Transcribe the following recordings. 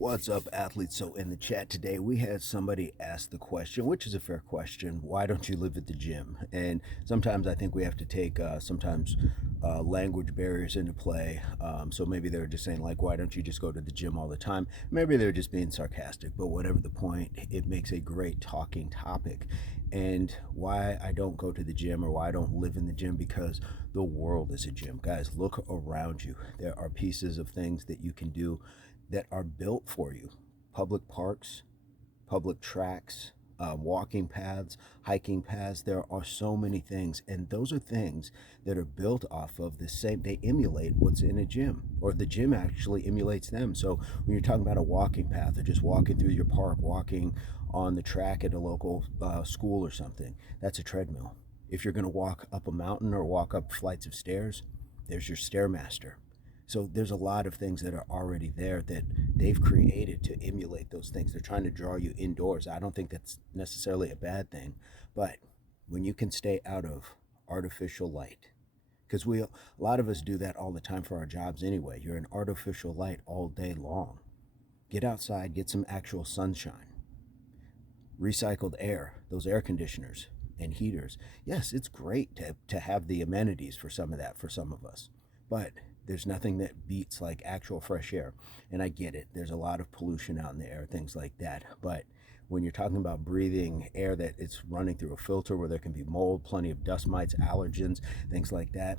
What's up, athletes? So, in the chat today, we had somebody ask the question, which is a fair question: why don't you live at the gym? And sometimes I think we have to take language barriers into play. So maybe they're just saying, like, why don't you just go to the gym all the time? Maybe they're just being sarcastic, but whatever the point, it makes a great talking topic. And why I don't go to the gym or why I don't live in the gym, because the world is a gym. Guys, look around you. There are pieces of things that you can do that are built for you: public parks, public tracks, walking paths, hiking paths. There are so many things, and those are things that are built off of the same. They emulate what's in a gym, or the gym actually emulates them. So when you're talking about a walking path, or just walking through your park, walking on the track at a local school or something, that's a treadmill. If you're going to walk up a mountain or walk up flights of stairs, there's your Stairmaster. So there's a lot of things that are already there that they've created to emulate those things. They're trying to draw you indoors. I don't think that's necessarily a bad thing, but when you can stay out of artificial light, because a lot of us do that all the time for our jobs anyway. You're in artificial light all day long. Get outside, get some actual sunshine. Recycled air, those air conditioners and heaters. Yes, it's great to have the amenities for some of that for some of us, but there's nothing that beats like actual fresh air. And I get it, there's a lot of pollution out in the air, things like that, but when you're talking about breathing air that it's running through a filter where there can be mold, plenty of dust mites, allergens, things like that,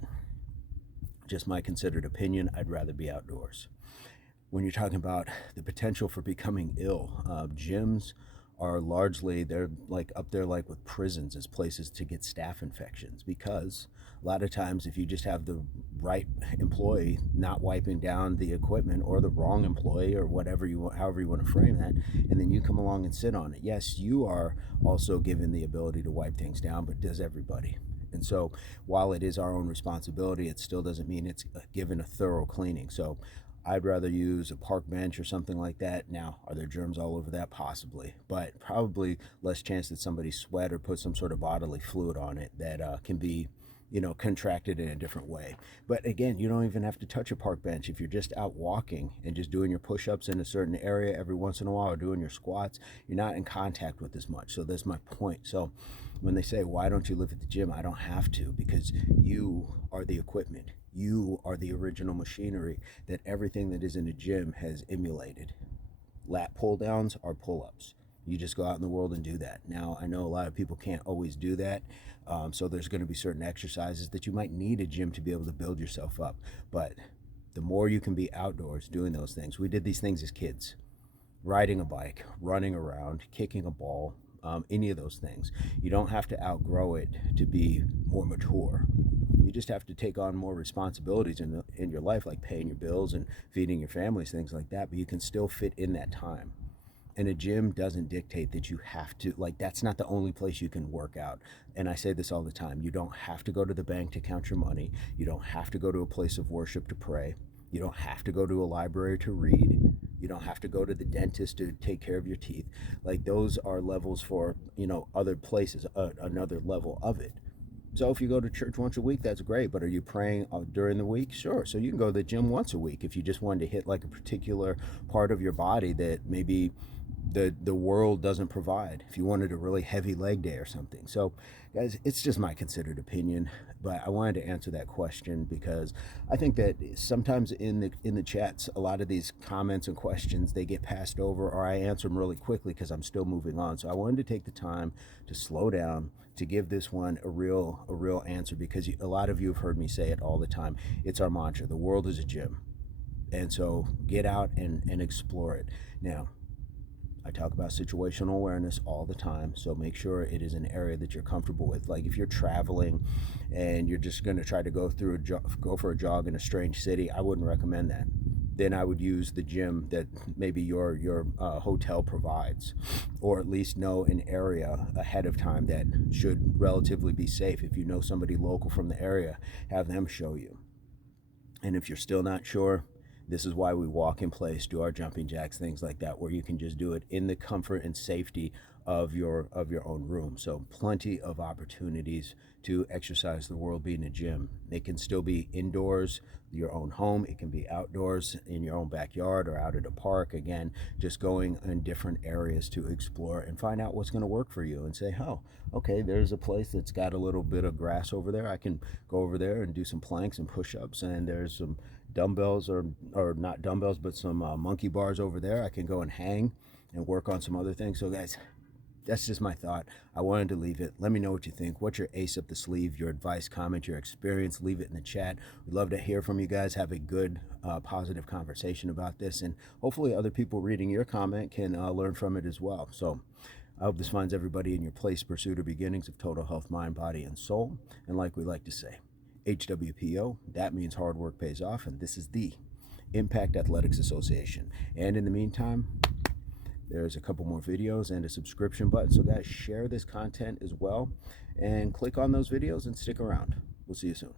just my considered opinion, I'd rather be outdoors. When you're talking about the potential for becoming ill, gyms are largely, they're like up there like with prisons as places to get staph infections, because a lot of times if you just have the right employee not wiping down the equipment, or the wrong employee, or whatever you want, however you want to frame that, and then you come along and sit on it, yes, you are also given the ability to wipe things down, but does everybody? And so while it is our own responsibility, it still doesn't mean it's given a thorough cleaning. So I'd rather use a park bench or something like that. Now, are there germs all over that? Possibly, but probably less chance that somebody sweat or put some sort of bodily fluid on it that can be, contracted in a different way. But again, you don't even have to touch a park bench. If you're just out walking and just doing your push-ups in a certain area every once in a while, or doing your squats, you're not in contact with as much. So that's my point. So when they say, why don't you live at the gym? I don't have to, because you are the equipment. You are the original machinery that everything that is in a gym has emulated. Lat pull downs are pull ups. You just go out in the world and do that. Now, I know a lot of people can't always do that. So there's going to be certain exercises that you might need a gym to be able to build yourself up. But the more you can be outdoors doing those things, we did these things as kids: riding a bike, running around, kicking a ball, any of those things. You don't have to outgrow it to be more mature. You just have to take on more responsibilities in your life, like paying your bills and feeding your families, things like that. But you can still fit in that time. And a gym doesn't dictate that you have to, like, that's not the only place you can work out. And I say this all the time: you don't have to go to the bank to count your money. You don't have to go to a place of worship to pray. You don't have to go to a library to read. You don't have to go to the dentist to take care of your teeth. Like, those are levels for, other places, another level of it. So if you go to church once a week, that's great. But are you praying during the week? Sure. So you can go to the gym once a week if you just wanted to hit like a particular part of your body that maybe the world doesn't provide. If you wanted a really heavy leg day or something. So guys, it's just my considered opinion, but I wanted to answer that question because I think that sometimes in the chats, a lot of these comments and questions, they get passed over, or I answer them really quickly because I'm still moving on. So I wanted to take the time to slow down, to give this one a real answer, because a lot of you have heard me say it all the time. It's our mantra: the world is a gym. And so get out and explore it. Now, I talk about situational awareness all the time, so make sure it is an area that you're comfortable with. Like if you're traveling and you're just going to try to go for a jog in a strange city, I wouldn't recommend that. Then I would use the gym that maybe your hotel provides, or at least know an area ahead of time that should relatively be safe. If you know somebody local from the area, have them show you. And if you're still not sure, This is why we walk in place, do our jumping jacks, things like that, where you can just do it in the comfort and safety of your own room. So plenty of opportunities to exercise, the world being a gym. It can still be indoors, your own home. It can be outdoors in your own backyard or out at a park. Again, just going in different areas to explore and find out what's going to work for you and say, oh, okay, there's a place that's got a little bit of grass over there. I can go over there and do some planks and push-ups, and there's some dumbbells or not dumbbells, but some monkey bars over there. I can go and hang and work on some other things. So guys, that's just my thought. I wanted to leave it. Let me know what you think. What's your ace up the sleeve, your advice, comment, your experience? Leave it in the chat. We'd love to hear from you guys. Have a good, positive conversation about this. And hopefully other people reading your comment can learn from it as well. So I hope this finds everybody in your place, pursuit or beginnings of total health, mind, body, and soul. And like we like to say, HWPO, that means hard work pays off. And this is the Impact Athletics Association. And in the meantime, there's a couple more videos and a subscription button. So guys, share this content as well and click on those videos and stick around. We'll see you soon.